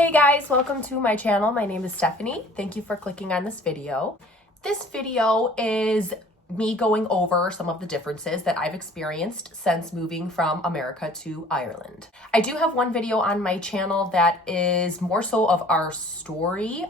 Hey guys, welcome to my channel. My name is Stephanie. Thank you for clicking on this video. This video is me going over some of the differences that I've experienced since moving from America to Ireland. I do have one video on my channel that is more so of our story,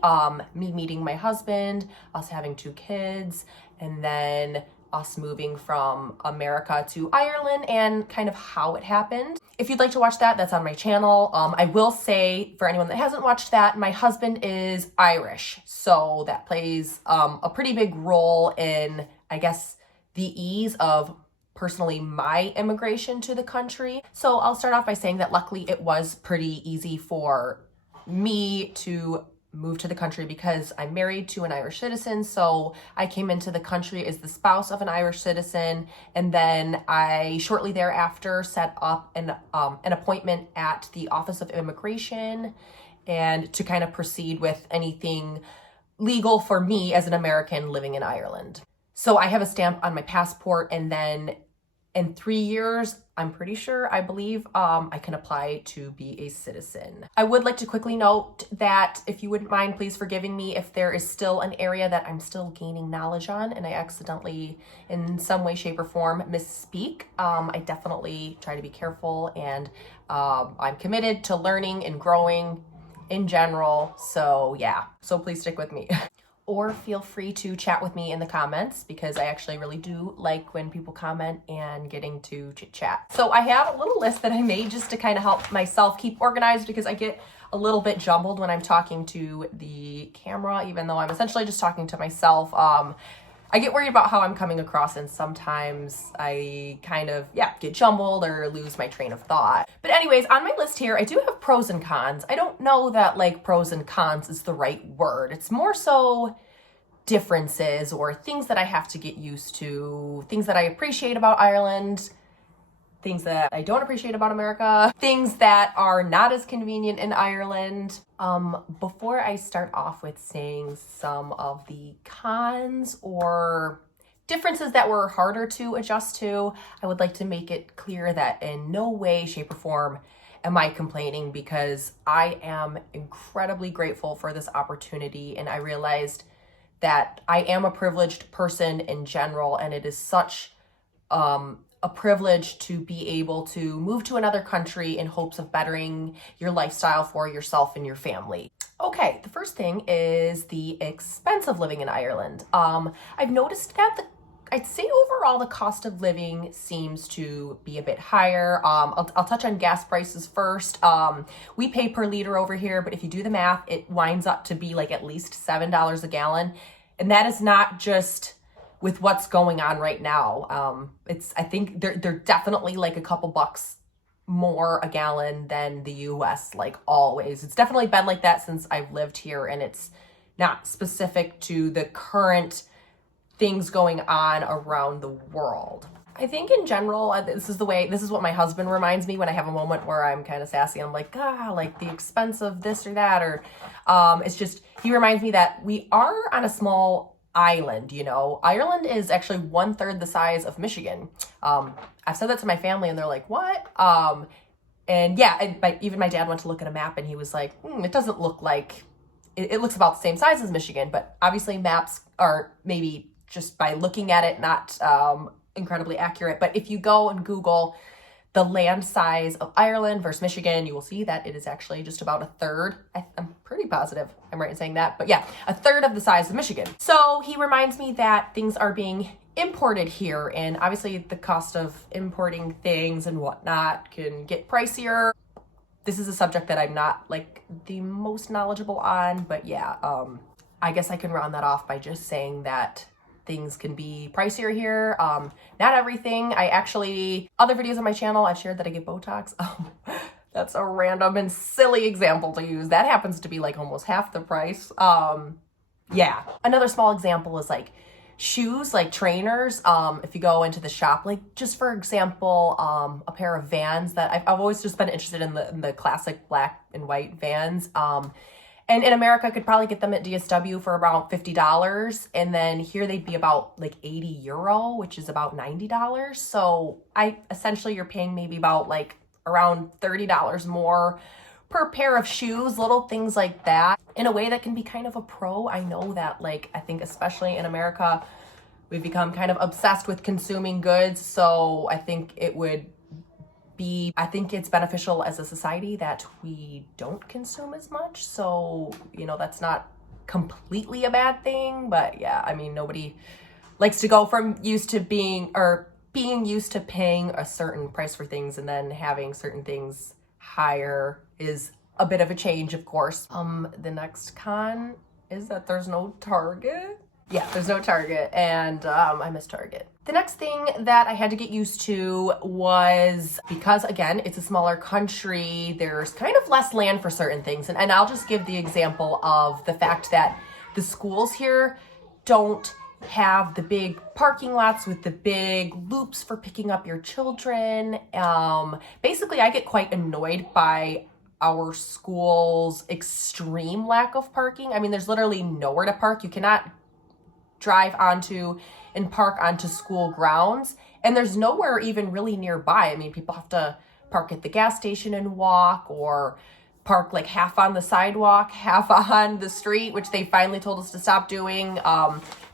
me meeting my husband, us having 2 kids, and then us moving from America to Ireland and kind of how it happened. If you'd like to watch that, that's on my channel. I will say, for anyone that hasn't watched that, my husband is Irish, so that plays a pretty big role in, I guess, the ease of personally my immigration to the country. So I'll start off by saying that luckily it was pretty easy for me to move to the country because I'm married to an Irish citizen. So I came into the country as the spouse of an Irish citizen, and then I shortly thereafter set up an appointment at the Office of Immigration and to kind of proceed with anything legal for me as an American living in Ireland. So I have a stamp on my passport, and then in 3 years, I'm pretty sure, I believe, I can apply to be a citizen. I would like to quickly note that if you wouldn't mind, please forgiving me if there is still an area that I'm still gaining knowledge on and I accidentally, in some way, shape, or form, misspeak. I definitely try to be careful, and I'm committed to learning and growing in general. So yeah, so please stick with me. Or feel free to chat with me in the comments, because I actually really do like when people comment and getting to chit chat. So I have a little list that I made just to kind of help myself keep organized, because I get a little bit jumbled when I'm talking to the camera, even though I'm essentially just talking to myself. I get worried about how I'm coming across, and sometimes I kind of, get jumbled or lose my train of thought. But anyways, on my list here, I do have pros and cons. I don't know that like pros and cons is the right word. It's more so differences or things that I have to get used to, things that I appreciate about Ireland, things that I don't appreciate about America, things that are not as convenient in Ireland. Before I start off with saying some of the cons or differences that were harder to adjust to, I would like to make it clear that in no way, shape, or form am I complaining, because I am incredibly grateful for this opportunity, and I realized that I am a privileged person in general, and it is such a privilege to be able to move to another country in hopes of bettering your lifestyle for yourself and your family. Okay, the first thing is the expense of living in Ireland. I've noticed that I'd say overall the cost of living seems to be a bit higher. I'll touch on gas prices first. We pay per liter over here, but if you do the math, it winds up to be like at least $7 a gallon. And that is not just with what's going on right now. I think they're definitely like a couple bucks more a gallon than the US, like always. It's definitely been like that since I've lived here, and it's not specific to the current things going on around the world. I think in general, this is what my husband reminds me when I have a moment where I'm kind of sassy. I'm like, like the expense of this or that, or it's just, he reminds me that we are on a small island, you know. Ireland is actually 1/3 the size of Michigan. I've said that to my family and they're like, what? And yeah, even my dad went to look at a map and he was like, it doesn't look like, it looks about the same size as Michigan, but obviously maps are maybe just by looking at it, not incredibly accurate. But if you go and Google the land size of Ireland versus Michigan, you will see that it is actually just about 1/3. I'm pretty positive I'm right in saying that, but yeah, 1/3 of the size of Michigan. So he reminds me that things are being imported here, and obviously the cost of importing things and whatnot can get pricier. This is a subject that I'm not like the most knowledgeable on, but yeah, I guess I can round that off by just saying that things can be pricier here. Not everything. Other videos on my channel, I've shared that I get Botox. That's a random and silly example to use. That happens to be like almost half the price. Yeah. Another small example is like shoes, like trainers. If you go into the shop, like just for example, a pair of Vans that I've always just been interested in the classic black and white Vans. And in America, I could probably get them at DSW for about $50. And then here they'd be about like €80, which is about $90. So essentially you're paying maybe about like around $30 more per pair of shoes, little things like that, in a way that can be kind of a pro. I know that, like, I think especially in America, we've become kind of obsessed with consuming goods. So I think it's beneficial as a society that we don't consume as much. So, you know, that's not completely a bad thing, but yeah, I mean, nobody likes to go from being used to paying a certain price for things and then having certain things higher is a bit of a change, of course. The next con is that there's no Target. Yeah, there's no Target, and I miss Target. The next thing that I had to get used to was, because again, it's a smaller country, there's kind of less land for certain things. And I'll just give the example of the fact that the schools here don't have the big parking lots with the big loops for picking up your children. Basically, I get quite annoyed by our school's extreme lack of parking. I mean, there's literally nowhere to park. You cannot drive onto and park onto school grounds, and there's nowhere even really nearby. I mean, people have to park at the gas station and walk, or park like half on the sidewalk, half on the street, which they finally told us to stop doing.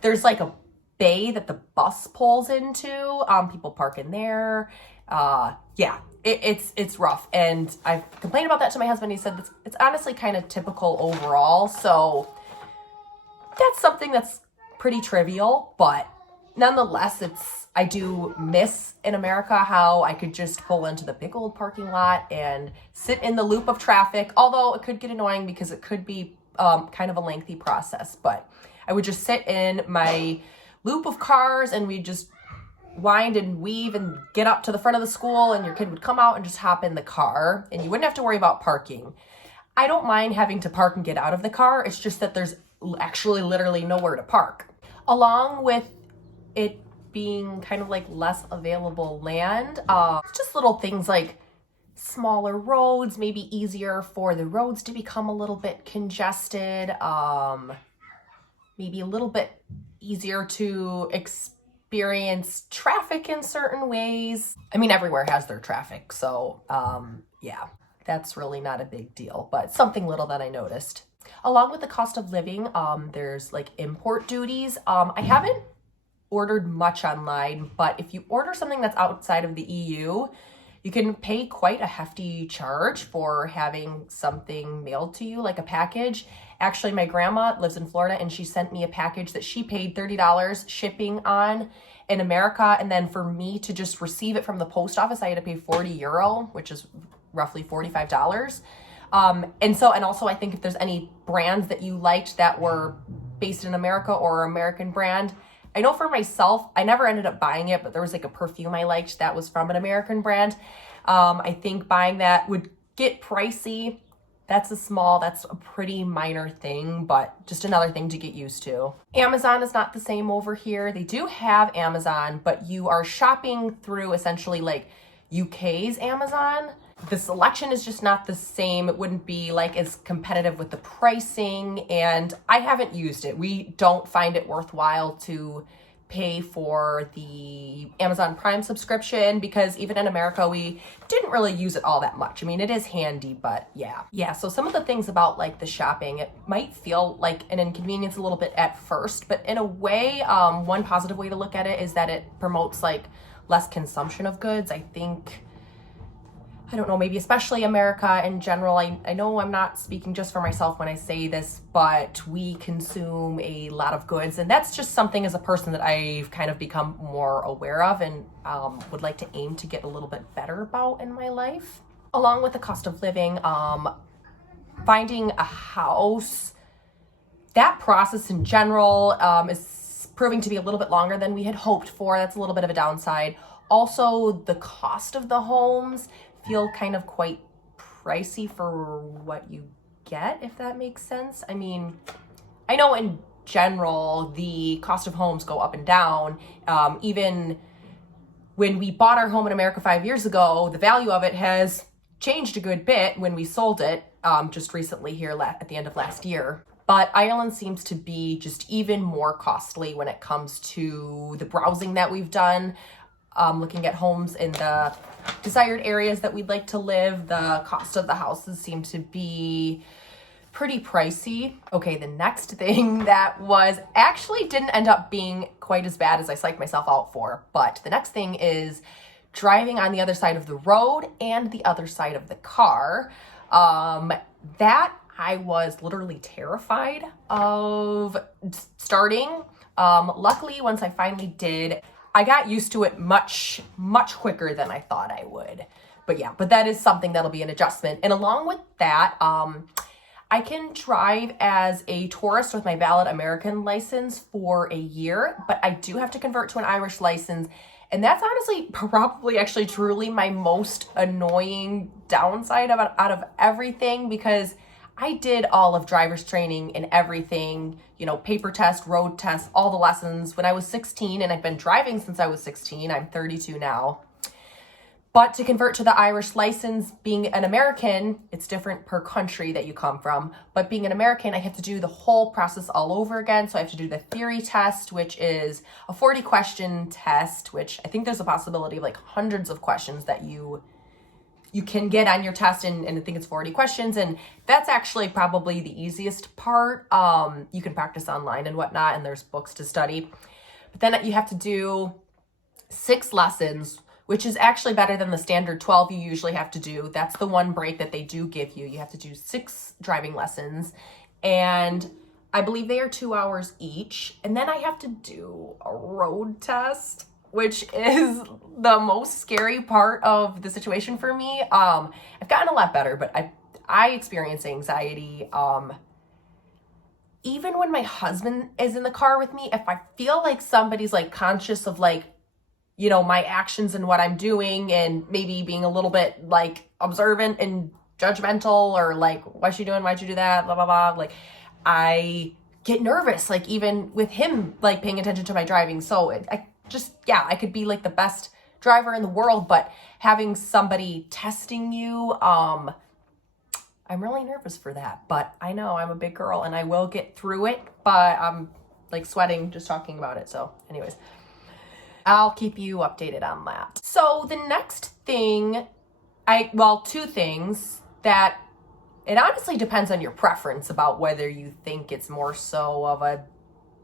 There's like a bay that the bus pulls into. People park in there. Yeah, it's rough, and I've complained about that to my husband. He said it's honestly kind of typical overall. So that's something that's pretty trivial, but nonetheless, I do miss in America how I could just pull into the big old parking lot and sit in the loop of traffic, although it could get annoying because it could be kind of a lengthy process. But I would just sit in my loop of cars, and we'd just wind and weave and get up to the front of the school, and your kid would come out and just hop in the car, and you wouldn't have to worry about parking. I don't mind having to park and get out of the car. It's just that there's actually literally nowhere to park. Along with it being kind of like less available land, just little things like smaller roads, maybe easier for the roads to become a little bit congested, maybe a little bit easier to experience traffic in certain ways. I mean, everywhere has their traffic, so yeah, that's really not a big deal, but something little that I noticed. Along with the cost of living, there's like import duties. I haven't ordered much online, but if you order something that's outside of the EU, you can pay quite a hefty charge for having something mailed to you, like a package. Actually, my grandma lives in Florida, and she sent me a package that she paid $30 shipping on in America. And then for me to just receive it from the post office, I had to pay €40, which is roughly $45. And also I think if there's any brands that you liked that were based in America or American brand, I know for myself, I never ended up buying it, but there was like a perfume I liked that was from an American brand. I think buying that would get pricey. That's a pretty minor thing, but just another thing to get used to. Amazon is not the same over here. They do have Amazon, but you are shopping through essentially like UK's Amazon. The selection is just not the same. It wouldn't be like as competitive with the pricing, and I haven't used it. We don't find it worthwhile to pay for the Amazon Prime subscription because even in America, we didn't really use it all that much. I mean, it is handy, but yeah. Yeah, so some of the things about like the shopping, it might feel like an inconvenience a little bit at first, but in a way, one positive way to look at it is that it promotes like less consumption of goods. I think, I don't know, maybe especially America in general. I know I'm not speaking just for myself when I say this, but we consume a lot of goods. And that's just something as a person that I've kind of become more aware of and would like to aim to get a little bit better about in my life. Along with the cost of living, finding a house, that process in general is proving to be a little bit longer than we had hoped for. That's a little bit of a downside. Also, the cost of the homes feel kind of quite pricey for what you get, if that makes sense. I mean, I know in general, the cost of homes go up and down. Even when we bought our home in America 5 years ago, the value of it has changed a good bit when we sold it just recently here at the end of last year. But Ireland seems to be just even more costly when it comes to the browsing that we've done. looking at homes in the desired areas that we'd like to live. The cost of the houses seem to be pretty pricey. Okay, the next thing that was actually didn't end up being quite as bad as I psyched myself out for, but the next thing is driving on the other side of the road and the other side of the car. That I was literally terrified of starting. Luckily, once I finally did, I got used to it much quicker than I thought I would. But that is something that'll be an adjustment. And along with that, I can drive as a tourist with my valid American license for a year, but I do have to convert to an Irish license. And that's honestly probably actually truly my most annoying downside out of everything, because I did all of driver's training and everything, paper test, road test, all the lessons when I was 16, and I've been driving since I was 16. I'm 32 now. But to convert to the Irish license, being an American, it's different per country that you come from. But being an American, I have to do the whole process all over again. So I have to do the theory test, which is a 40-question test, which I think there's a possibility of like hundreds of questions that you can get on your test, and I think it's 40 questions. And that's actually probably the easiest part. You can practice online and whatnot, and there's books to study. But then you have to do 6 lessons, which is actually better than the standard 12 you usually have to do. That's the one break that they do give you. You have to do 6 driving lessons, and I believe they are 2 hours each. And then I have to do a road test, which is the most scary part of the situation for me. I've gotten a lot better, but I experience anxiety. Even when my husband is in the car with me, if I feel like somebody's like conscious of like, my actions and what I'm doing, and maybe being a little bit like observant and judgmental, or like, what's she doing? Why'd you do that? Blah, blah, blah. Like, I get nervous, like even with him, like paying attention to my driving. So I could be like the best driver in the world, but having somebody testing you, I'm really nervous for that. But I know I'm a big girl and I will get through it, but I'm like sweating just talking about it. So anyways, I'll keep you updated on that. So the next thing, 2 things that it honestly depends on your preference about whether you think it's more so of a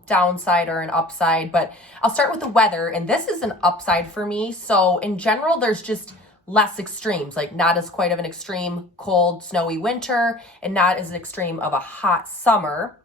downside or an upside, but I'll start with the weather, and this is an upside for me. So in general, there's just less extremes, like not as quite of an extreme cold, snowy winter, and not as extreme of a hot summer.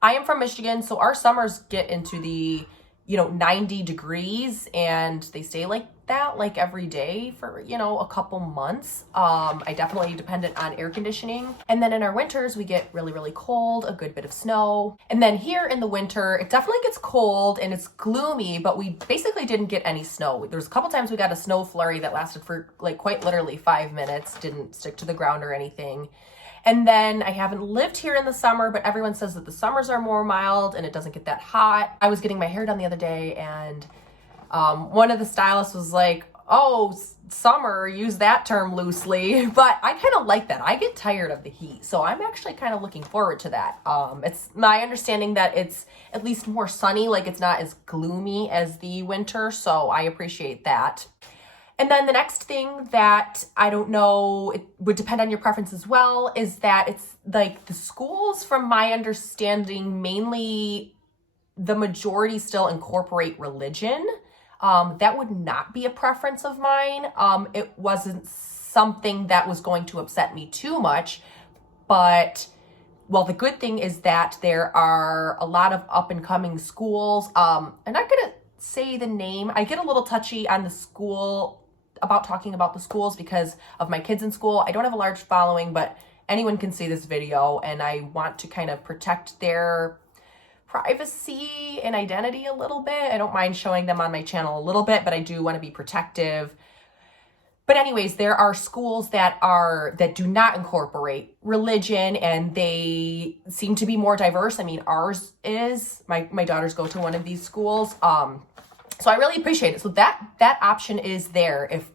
I am from Michigan, so our summers get into the 90 degrees, and they stay like that like every day for a couple months. I definitely dependent on air conditioning. And then in our winters we get really, really cold, a good bit of snow. And then here in the winter it definitely gets cold and it's gloomy, but we basically didn't get any snow. There's a couple times we got a snow flurry that lasted for like quite literally 5 minutes, didn't stick to the ground or anything. And then I haven't lived here in the summer, but everyone says that the summers are more mild and it doesn't get that hot. I was getting my hair done the other day, and one of the stylists was like, oh, summer, use that term loosely. But I kind of like that. I get tired of the heat, so I'm actually kind of looking forward to that. It's my understanding that it's at least more sunny, like it's not as gloomy as the winter, so I appreciate that. And then the next thing that I don't know, it would depend on your preference as well, is that it's like the schools, from my understanding, mainly the majority still incorporate religion. That would not be a preference of mine. It wasn't something that was going to upset me too much, but the good thing is that there are a lot of up and coming schools. I'm not gonna say the name. I get a little touchy on the school about talking about the schools because of my kids in school. I don't have a large following, but anyone can see this video, and I want to kind of protect their privacy and identity a little bit. I don't mind showing them on my channel a little bit, but I do want to be protective. But anyways, there are schools that do not incorporate religion, and they seem to be more diverse. I mean, ours is. My daughters go to one of these schools. So I really appreciate it. So that option is there if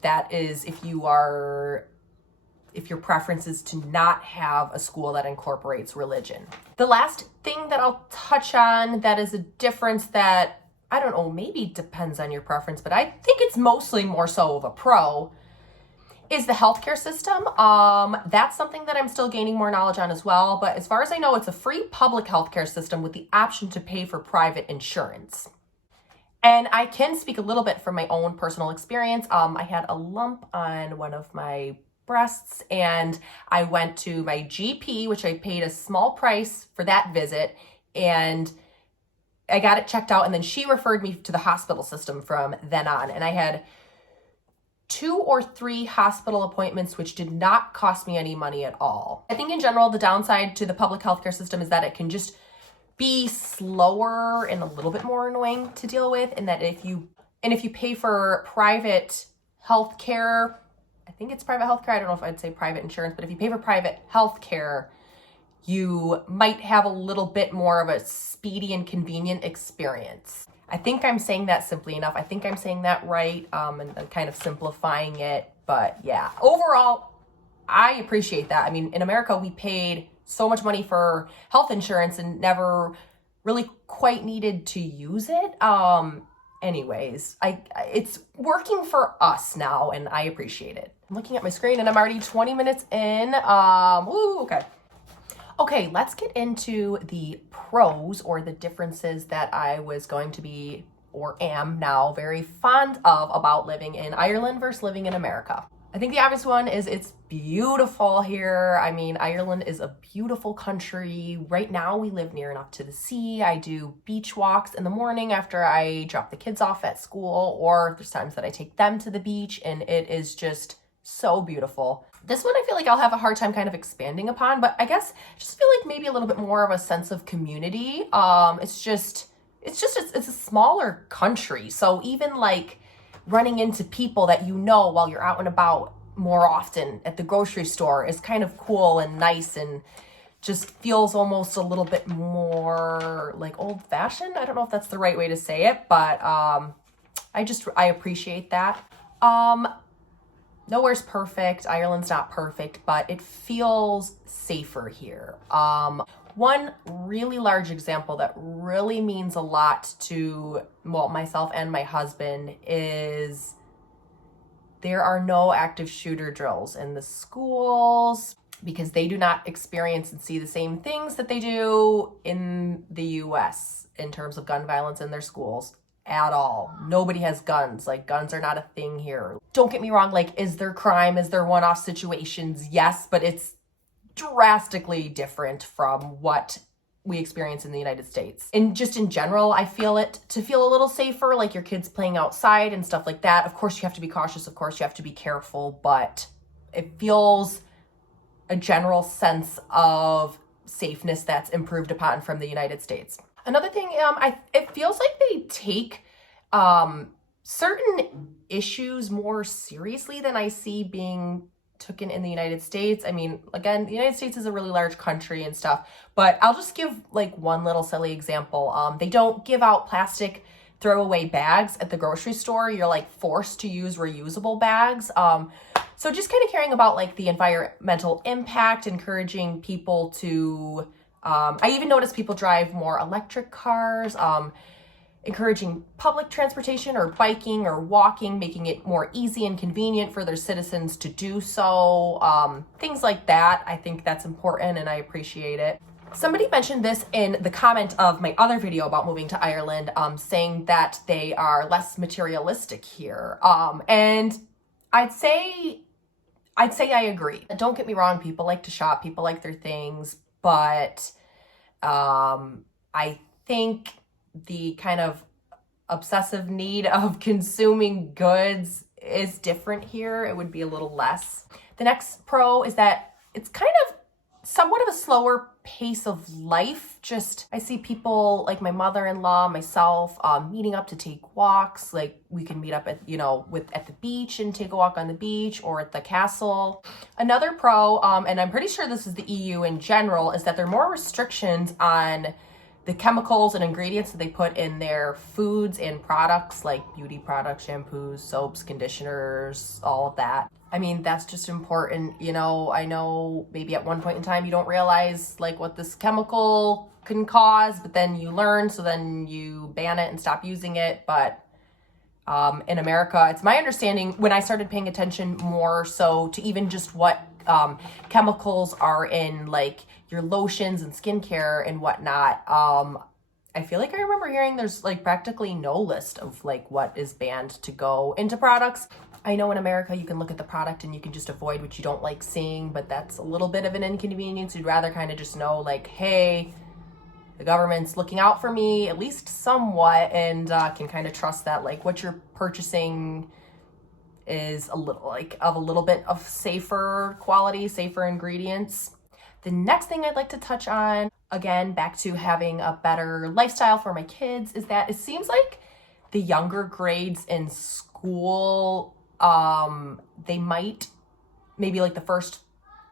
your preference is to not have a school that incorporates religion. The last thing that I'll touch on that is a difference that I don't know, maybe it depends on your preference, but I think it's mostly more so of a pro, is the healthcare system. That's something that I'm still gaining more knowledge on as well. But as far as I know, it's a free public healthcare system with the option to pay for private insurance. And I can speak a little bit from my own personal experience. I had a lump on one of my breasts, and I went to my GP, which I paid a small price for that visit, and I got it checked out, and then she referred me to the hospital system from then on. And I had 2 or 3 hospital appointments, which did not cost me any money at all. I think in general, the downside to the public healthcare system is that it can just be slower and a little bit more annoying to deal with. And that if you pay for private healthcare, I think it's private healthcare. I don't know if I'd say private insurance, but if you pay for private healthcare, you might have a little bit more of a speedy and convenient experience. I think I'm saying that simply enough. I think I'm saying that right, and kind of simplifying it. But yeah, overall, I appreciate that. I mean, in America, we paid so much money for health insurance and never really quite needed to use it. Anyways, it's working for us now, and I appreciate it. I'm looking at my screen, and I'm already 20 minutes in. Okay. Okay, let's get into the pros, or the differences that I was going to be, or am now, very fond of about living in Ireland versus living in America. I think the obvious one is it's beautiful here. I mean, Ireland is a beautiful country. Right now we live near enough to the sea. I do beach walks in the morning after I drop the kids off at school, or there's times that I take them to the beach, and it is just so beautiful. This one I feel like I'll have a hard time kind of expanding upon, but I guess I just feel like maybe a little bit more of a sense of community. It's a smaller country. So even like running into people that you know while you're out and about more often at the grocery store is kind of cool and nice, and just feels almost a little bit more like old fashioned. I don't know if that's the right way to say it, but I appreciate that. Nowhere's perfect. Ireland's not perfect, but it feels safer here. One really large example that really means a lot to, well, myself and my husband is there are no active shooter drills in the schools, because they do not experience and see the same things that they do in the US in terms of gun violence in their schools at all. Nobody has guns. Like, guns are not a thing here. Don't get me wrong, like, is there crime? Is there one-off situations? Yes, but it's drastically different from what we experience in the United States. And just in general, I feel it to feel a little safer, like your kids playing outside and stuff like that. Of course, you have to be cautious. Of course, you have to be careful, but it feels a general sense of safeness that's improved upon from the United States. Another thing, it feels like they take certain issues more seriously than I see being taken in the United States. I mean, again, the United States is a really large country and stuff, but I'll just give like one little silly example. They don't give out plastic throwaway bags at the grocery store. You're like forced to use reusable bags. So just kind of caring about like the environmental impact, encouraging people to, I even notice people drive more electric cars, encouraging public transportation or biking or walking, making it more easy and convenient for their citizens to do so. Things like that. I think that's important, and I appreciate it. Somebody mentioned this in the comment of my other video about moving to Ireland, saying that they are less materialistic here. And I'd say I agree. Don't get me wrong, people like to shop, people like their things, but I think the kind of obsessive need of consuming goods is different here. It would be a little less. The next pro is that it's kind of somewhat of a slower pace of life. Just, I see people like my mother-in-law, myself, meeting up to take walks. Like, we can meet up at, at the beach and take a walk on the beach, or at the castle. Another pro, and I'm pretty sure this is the EU in general, is that there are more restrictions on the chemicals and ingredients that they put in their foods and products, like beauty products, shampoos, soaps, conditioners, all of that. I mean, that's just important. You know, I know maybe at one point in time you don't realize like what this chemical can cause, but then you learn, so then you ban it and stop using it. But in America, it's my understanding, when I started paying attention more so to even just what chemicals are in like your lotions and skincare and whatnot, I feel like I remember hearing there's like practically no list of like what is banned to go into products. I know in America you can look at the product and you can just avoid what you don't like seeing, but that's a little bit of an inconvenience. You'd rather kind of just know like, hey, the government's looking out for me at least somewhat, and can kind of trust that like what you're purchasing is a little bit of safer quality, safer ingredients. The next thing I'd like to touch on, again, back to having a better lifestyle for my kids, is that it seems like the younger grades in school, they might, maybe like the first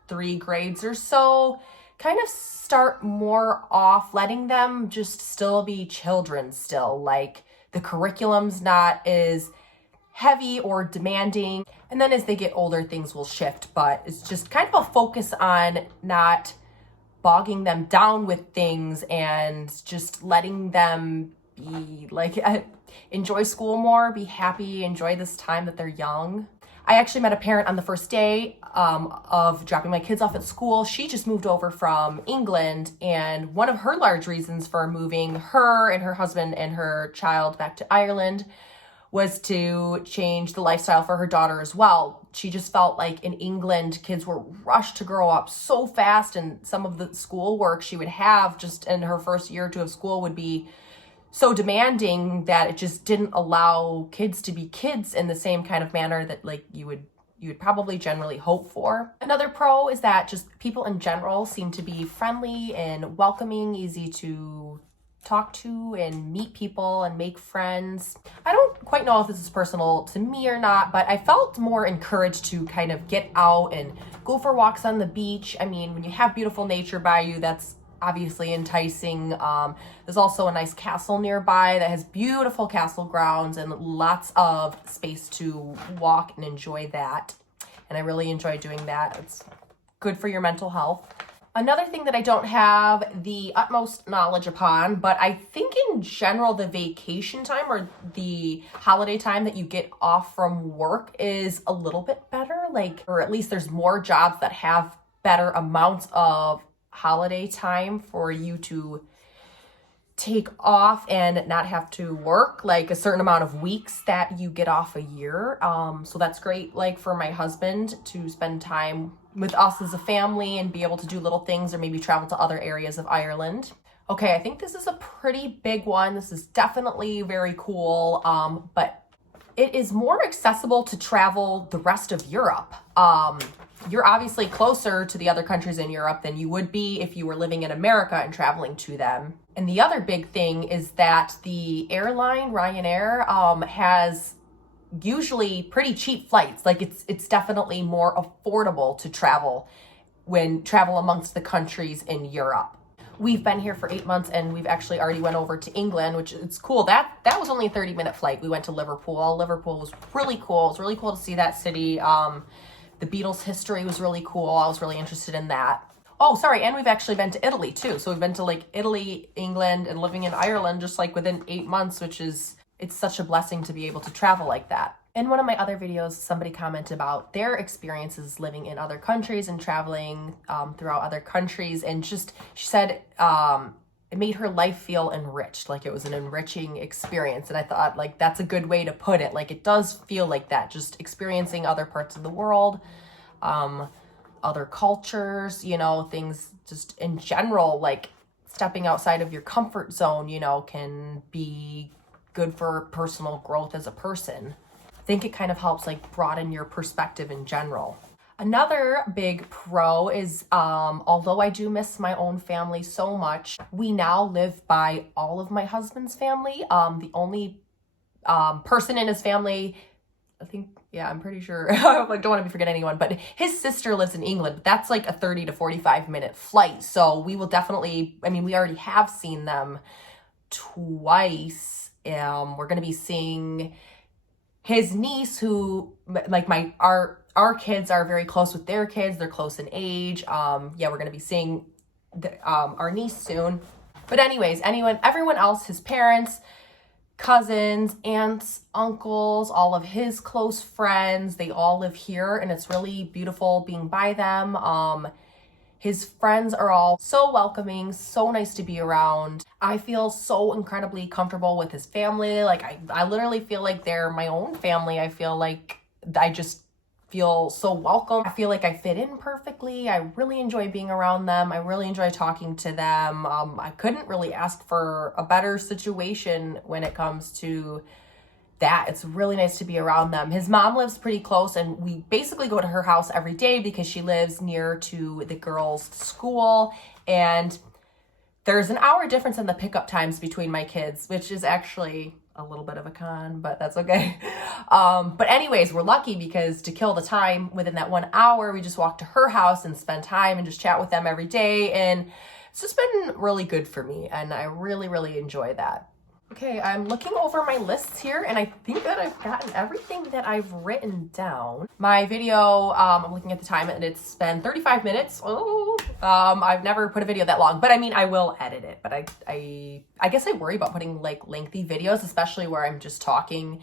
3 grades or so, kind of start more off letting them just still be children still. Like the curriculum's not as heavy or demanding. And then as they get older, things will shift, but it's just kind of a focus on not bogging them down with things and just letting them be like, enjoy school more, be happy, enjoy this time that they're young. I actually met a parent on the first day of dropping my kids off at school. She just moved over from England, and one of her large reasons for moving her and her husband and her child back to Ireland was to change the lifestyle for her daughter as well. She just felt like in England, kids were rushed to grow up so fast, and some of the schoolwork she would have just in her first year or two of school would be so demanding that it just didn't allow kids to be kids in the same kind of manner that like you would probably generally hope for. Another pro is that just people in general seem to be friendly and welcoming, easy to talk to and meet people and make friends. I don't quite know if this is personal to me or not, but I felt more encouraged to kind of get out and go for walks on the beach. I mean, when you have beautiful nature by you, that's obviously enticing. There's also a nice castle nearby that has beautiful castle grounds and lots of space to walk and enjoy that. And I really enjoy doing that. It's good for your mental health. Another thing that I don't have the utmost knowledge upon, but I think in general the vacation time or the holiday time that you get off from work is a little bit better, like, or at least there's more jobs that have better amounts of holiday time for you to take off and not have to work, like a certain amount of weeks that you get off a year. So that's great, like for my husband to spend time with us as a family and be able to do little things or maybe travel to other areas of Ireland. Okay, I think this is a pretty big one. This is definitely very cool, but it is more accessible to travel the rest of Europe. You're obviously closer to the other countries in Europe than you would be if you were living in America and traveling to them. And the other big thing is that the airline Ryanair has usually pretty cheap flights. Like it's definitely more affordable to travel amongst the countries in Europe. We've been here for 8 months and we've actually already went over to England, which is cool. That was only a 30-minute flight. We went to Liverpool. Liverpool was really cool. It was really cool to see that city. The Beatles' history was really cool. I was really interested in that. Oh, sorry, and we've actually been to Italy too. So we've been to like Italy, England, and living in Ireland just like within 8 months, it's such a blessing to be able to travel like that. In one of my other videos, somebody commented about their experiences living in other countries and traveling throughout other countries. And she said it made her life feel enriched, like it was an enriching experience. And I thought like that's a good way to put it. Like it does feel like that, just experiencing other parts of the world, other cultures, things just in general, like stepping outside of your comfort zone, can be good for personal growth as a person. I think it kind of helps like broaden your perspective in general. Another big pro is, although I do miss my own family so much, we now live by all of my husband's family. The only person in his family I think, yeah, I'm pretty sure. I like, don't want to forget anyone, but his sister lives in England. But that's like a 30 to 45 minute flight. So we will definitely, I mean, we already have seen them twice. We're going to be seeing his niece, who like our kids are very close with their kids. They're close in age. Yeah, we're going to be seeing our niece soon. But anyways, everyone else, his parents, cousins, aunts, uncles, all of his close friends, they all live here, and it's really beautiful being by them. His friends are all so welcoming, so nice to be around. I feel so incredibly comfortable with his family. Like I literally feel like they're my own family. I feel like I just feel so welcome. I feel like I fit in perfectly. I really enjoy being around them. I really enjoy talking to them. I couldn't really ask for a better situation when it comes to that. It's really nice to be around them. His mom lives pretty close, and we basically go to her house every day because she lives near to the girls' school, and there's an hour difference in the pickup times between my kids, which is actually a little bit of a con, but that's okay. But anyways, we're lucky because to kill the time within that 1 hour, we just walk to her house and spend time and just chat with them every day. And it's just been really good for me, and I really, really enjoy that. Okay, I'm looking over my lists here, and I think that I've gotten everything that I've written down. My video, I'm looking at the time, and it's been 35 minutes. Oh, I've never put a video that long, but I mean, I will edit it. But I guess I worry about putting like lengthy videos, especially where I'm just talking,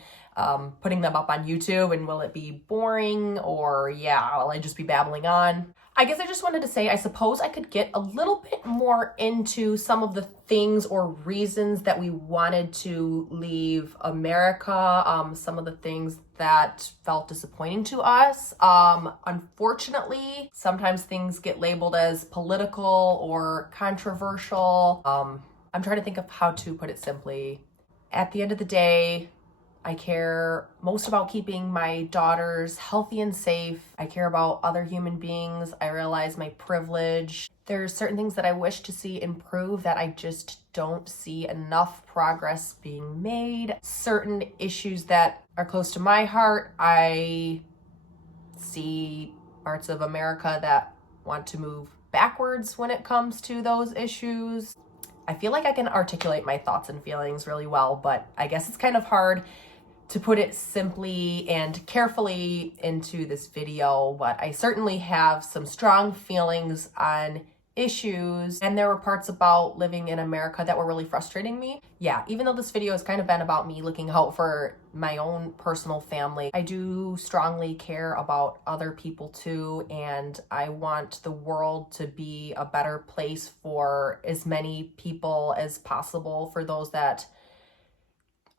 putting them up on YouTube, and will it be boring, or yeah, will I just be babbling on? I guess I just wanted to say, I suppose I could get a little bit more into some of the things or reasons that we wanted to leave America, some of the things that felt disappointing to us. Unfortunately, sometimes things get labeled as political or controversial. I'm trying to think of how to put it simply. At the end of the day, I care most about keeping my daughters healthy and safe. I care about other human beings. I realize my privilege. There's certain things that I wish to see improve that I just don't see enough progress being made. Certain issues that are close to my heart, I see parts of America that want to move backwards when it comes to those issues. I feel like I can articulate my thoughts and feelings really well, but I guess it's kind of hard to put it simply and carefully into this video, but I certainly have some strong feelings on issues, and there were parts about living in America that were really frustrating me. Yeah, even though this video has kind of been about me looking out for my own personal family, I do strongly care about other people too, and I want the world to be a better place for as many people as possible, for those that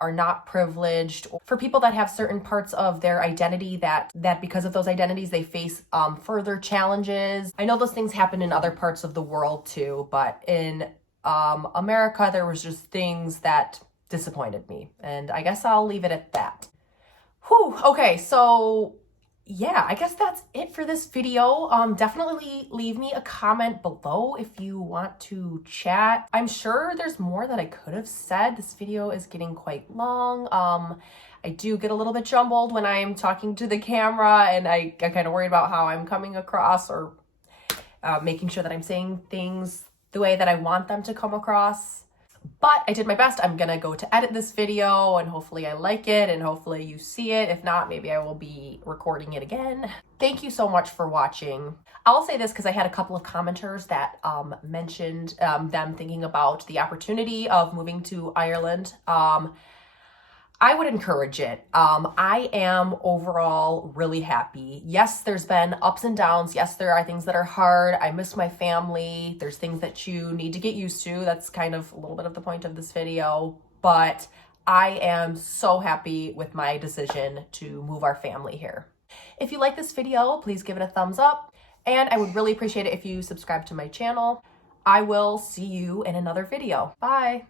are not privileged, for people that have certain parts of their identity that because of those identities they face further challenges. I know those things happen in other parts of the world too, but in America there was just things that disappointed me, and I guess I'll leave it at that. Whew, okay, so yeah, I guess that's it for this video. Definitely leave me a comment below if you want to chat. I'm sure there's more that I could have said. This video is getting quite long. I do get a little bit jumbled when I'm talking to the camera, and I kind of worried about how I'm coming across, or making sure that I'm saying things the way that I want them to come across. But I did my best. I'm gonna go to edit this video, and hopefully I like it, and hopefully you see it. If not, maybe I will be recording it again. Thank you so much for watching. I'll say this because I had a couple of commenters that mentioned them thinking about the opportunity of moving to Ireland. I would encourage it. I am overall really happy. Yes, there's been ups and downs. Yes, there are things that are hard. I miss my family. There's things that you need to get used to. That's kind of a little bit of the point of this video. But I am so happy with my decision to move our family here. If you like this video, please give it a thumbs up. And I would really appreciate it if you subscribe to my channel. I will see you in another video. Bye.